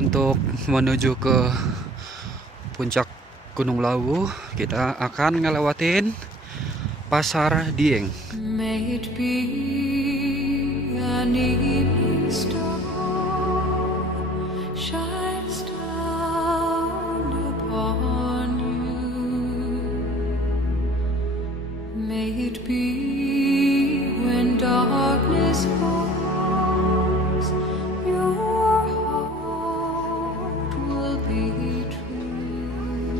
Untuk menuju ke puncak Gunung Lawu, kita akan ngelewatin Pasar Dieng. May it be an evening star shines down upon you. May it be when darkness falls, your heart will be true.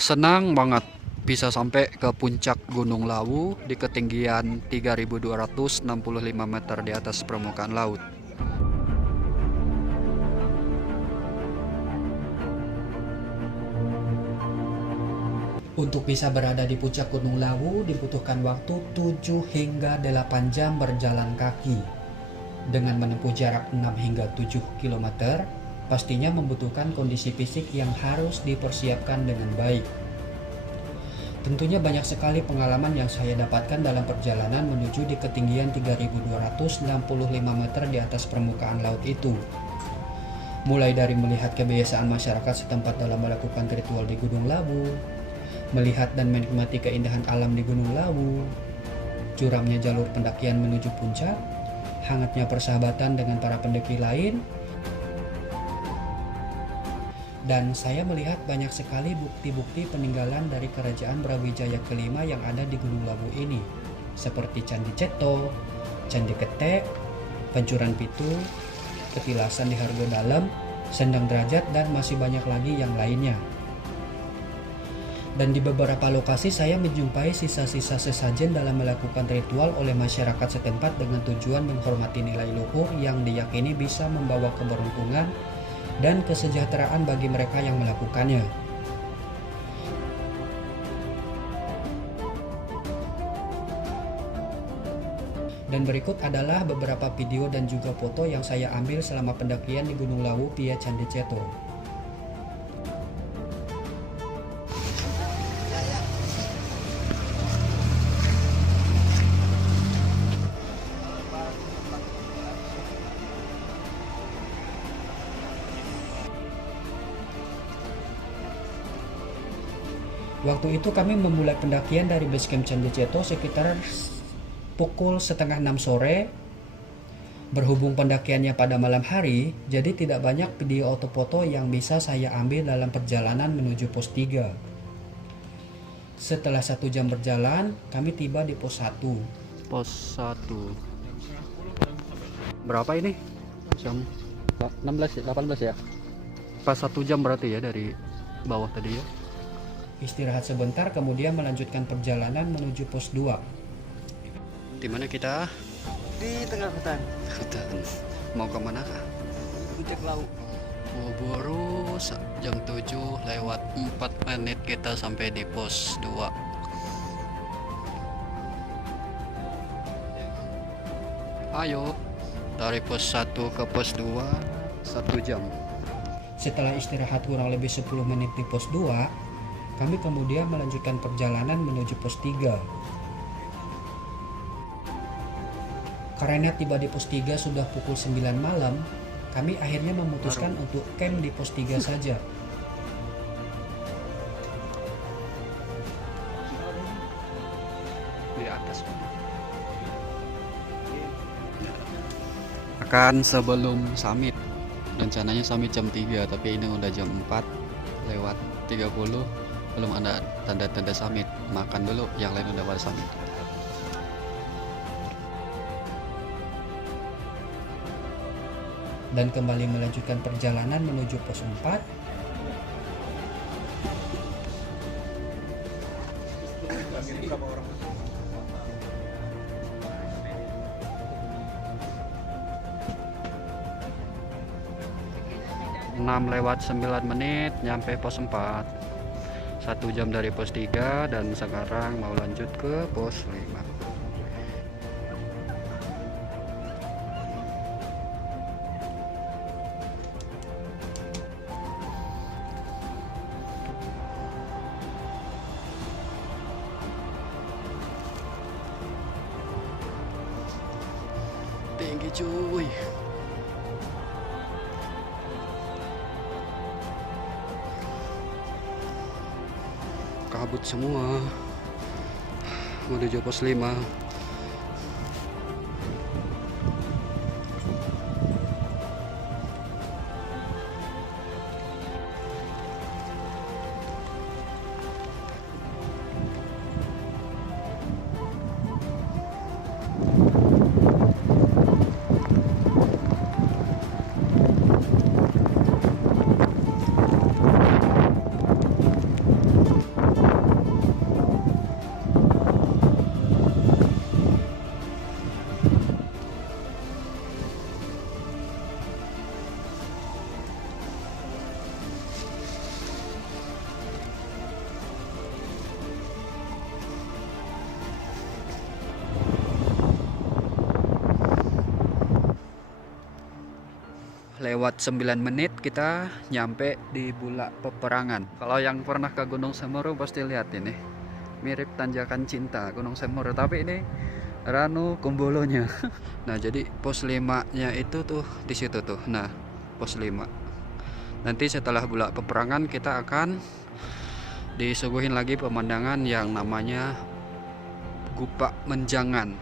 Senang banget bisa sampai ke puncak Gunung Lawu di ketinggian 3.265 meter di atas permukaan laut. Untuk bisa berada di puncak Gunung Lawu dibutuhkan waktu 7 hingga 8 jam berjalan kaki. Dengan menempuh jarak 6 hingga 7 km, pastinya membutuhkan kondisi fisik yang harus dipersiapkan dengan baik. Tentunya banyak sekali pengalaman yang saya dapatkan dalam perjalanan menuju di ketinggian 3.265 meter di atas permukaan laut itu. Mulai dari melihat kebiasaan masyarakat setempat dalam melakukan ritual di Gunung Lawu, melihat dan menikmati keindahan alam di Gunung Lawu, curamnya jalur pendakian menuju puncak, hangatnya persahabatan dengan para pendaki lain, dan saya melihat banyak sekali bukti-bukti peninggalan dari kerajaan Brawijaya kelima yang ada di Gunung Lawu ini, seperti Candi Ceto, Candi Ketek, Pancuran Pitu, Petilasan di Hargo Dalem, Sendang Derajat, dan masih banyak lagi yang lainnya. Dan di beberapa lokasi saya menjumpai sisa-sisa sesajen dalam melakukan ritual oleh masyarakat setempat dengan tujuan menghormati nilai luhur yang diyakini bisa membawa keberuntungan dan kesejahteraan bagi mereka yang melakukannya. Dan berikut adalah beberapa video dan juga foto yang saya ambil selama pendakian di Gunung Lawu via Candi Ceto. Waktu itu kami memulai pendakian dari base camp Candi Ceto sekitar pukul setengah 6 sore. Berhubung pendakiannya pada malam hari, jadi tidak banyak video atau foto yang bisa saya ambil dalam perjalanan menuju pos 3. Setelah 1 jam berjalan, kami tiba di pos 1. Pos 1. Berapa ini? Jam 16 18 ya? Pas 1 jam berarti ya dari bawah tadi ya. Istirahat sebentar, kemudian melanjutkan perjalanan menuju pos 2. Di mana kita? Di tengah hutan. Hutan. Mau ke mana? Puncak Lawu. Baru jam 7 lewat 4 menit kita sampai di pos 2. Ayo, dari pos 1 ke pos 2 1 jam. Setelah istirahat kurang lebih 10 menit di pos 2, kami kemudian melanjutkan perjalanan menuju pos 3. Karena tiba di pos 3 sudah pukul 9 malam, kami akhirnya memutuskan untuk camp di pos 3 saja. Di atas. Akan sebelum summit. Rencananya summit jam 3, tapi ini udah jam 4 lewat 30. Belum ada tanda-tanda summit. Makan dulu, yang lain udah pada summit. Dan kembali melanjutkan perjalanan menuju pos 4. lewat 9 menit nyampe pos 4. 1 jam dari pos 3 dan sekarang mau lanjut ke pos 5. Tinggi cuy. kabut semua menuju pos 5. Lewat 9 menit kita nyampe di Bulak Peperangan. Kalau yang pernah ke Gunung Semeru pasti lihat ini. Mirip Tanjakan Cinta Gunung Semeru, tapi ini Ranu Kumbolonya. Nah, jadi pos 5-nya itu tuh di situ tuh. Nah, pos 5. Nanti setelah Bulak Peperangan kita akan disuguhin lagi pemandangan yang namanya Gupak Menjangan.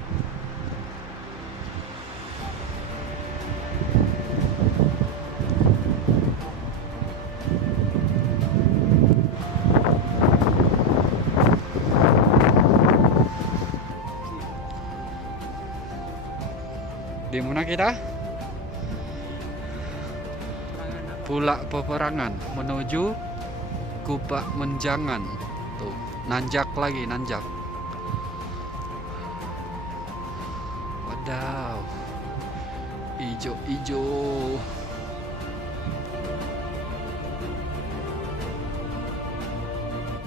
Di mana kita? Bulak Peperangan menuju Gupak Menjangan. Tuh, nanjak lagi, nanjak. Wadaw. Ijo-ijo.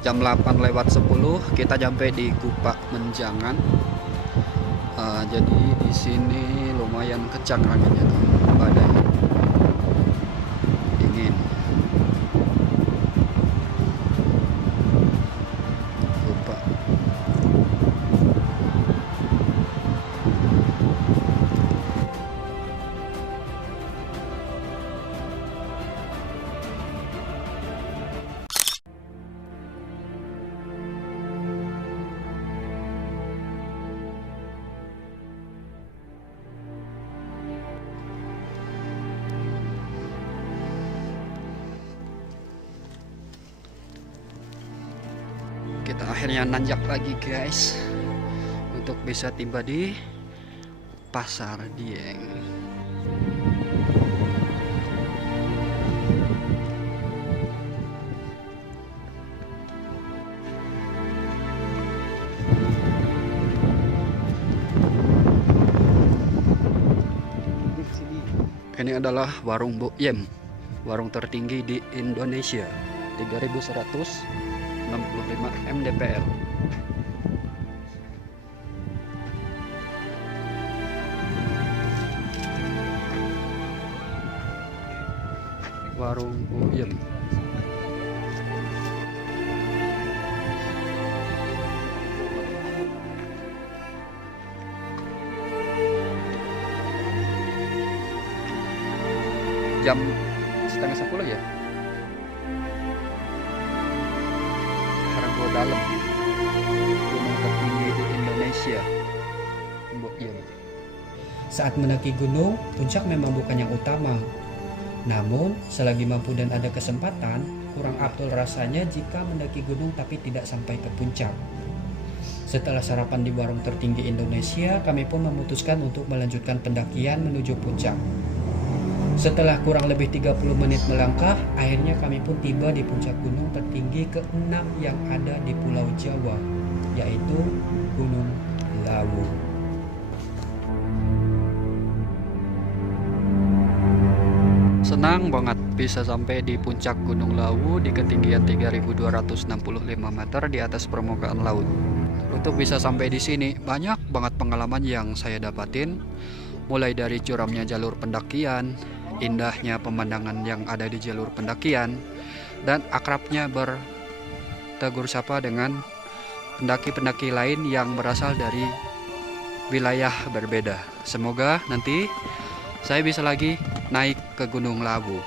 Jam 8:10 kita sampai di Gupak Menjangan. Jadi di sini lumayan kencang anginnya tuh, badai dingin. Lupa. Kita akhirnya nanjak lagi guys, untuk bisa tiba di Pasar Dieng. Ini adalah warung Bu Yem, warung tertinggi di Indonesia, 3165 mdpl. Warung Bu Yem. Jam 9:30 ya. Hargo Dalam, gunung tertinggi di Indonesia. Saat mendaki gunung, puncak memang bukan yang utama. Namun, selagi mampu dan ada kesempatan, kurang afdol rasanya jika mendaki gunung tapi tidak sampai ke puncak. Setelah sarapan di warung tertinggi Indonesia, kami pun memutuskan untuk melanjutkan pendakian menuju puncak. Setelah kurang lebih 30 menit melangkah, akhirnya kami pun tiba di puncak gunung tertinggi ke-6 yang ada di Pulau Jawa, yaitu Gunung Lawu. Senang banget bisa sampai di puncak Gunung Lawu di ketinggian 3265 meter di atas permukaan laut. Untuk bisa sampai di sini, banyak banget pengalaman yang saya dapatin, mulai dari curamnya jalur pendakian, indahnya pemandangan yang ada di jalur pendakian, dan akrabnya bertegur sapa dengan pendaki-pendaki lain yang berasal dari wilayah berbeda. Semoga nanti saya bisa lagi naik ke Gunung Lawu.